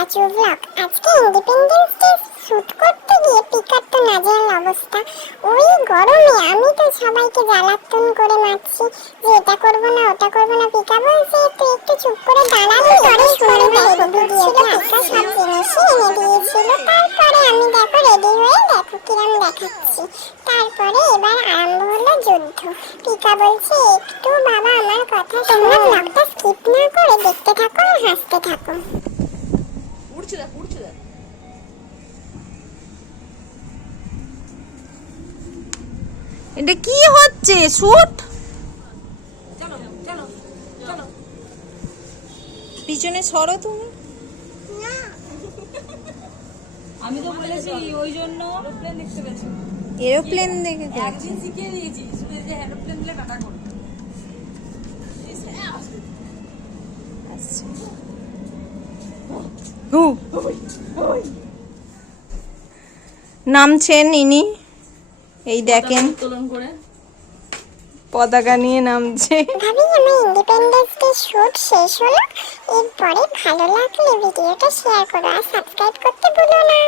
Pikachu blog আজকে independence day shoot করতে গিয়ে পিকার তো নাজেহাল অবস্থা। ওই গরমে আমি তো সবাইকে জ্বালাতন করে মারছি। যে এটা করব না ওটা করব না পিকা বলছে তুই একটু চুপ করে দাঁড়ালি। পরে শুনে দেখো ভিডিওতে পিকা সব জিনিসই এনে দিয়েছিল। তারপরে আমি দেখো রেডি হয়ে দেখো কিরম দেখাচ্ছি। তারপরে এবার আরম্ভ হলো যুদ্ধ। পিকা বলছে একটু বাবা আমার কথা তোমরা ব্লগটা স্কিপ না করে দেখতে থাকো আর হাসতে থাকো। উড়ছে দেখ উড়ছে দেখ এটা কি হচ্ছে শুট চলো চলো চলো পিছনে সরো তুমি আমি তো বলেছি ওই জন্য এরোপ্লেন দেখতে পেয়েছি এরোপ্লেন দেখে। একদিন শিখিয়ে দিয়েছি স্কুলে যে এরোপ্লেন দিলে টাটা করবে আচ্ছা। নামছেন ইনি? এই দেখেন। পতাকা নিয়ে নামছে। ভাবি আমার ইন্ডিপেন্ডেন্স ডে শুট শেষ হলো। এরপরে ভালো লাগলে ভিডিওটা শেয়ার করো আর সাবস্ক্রাইব করতে ভুলো না।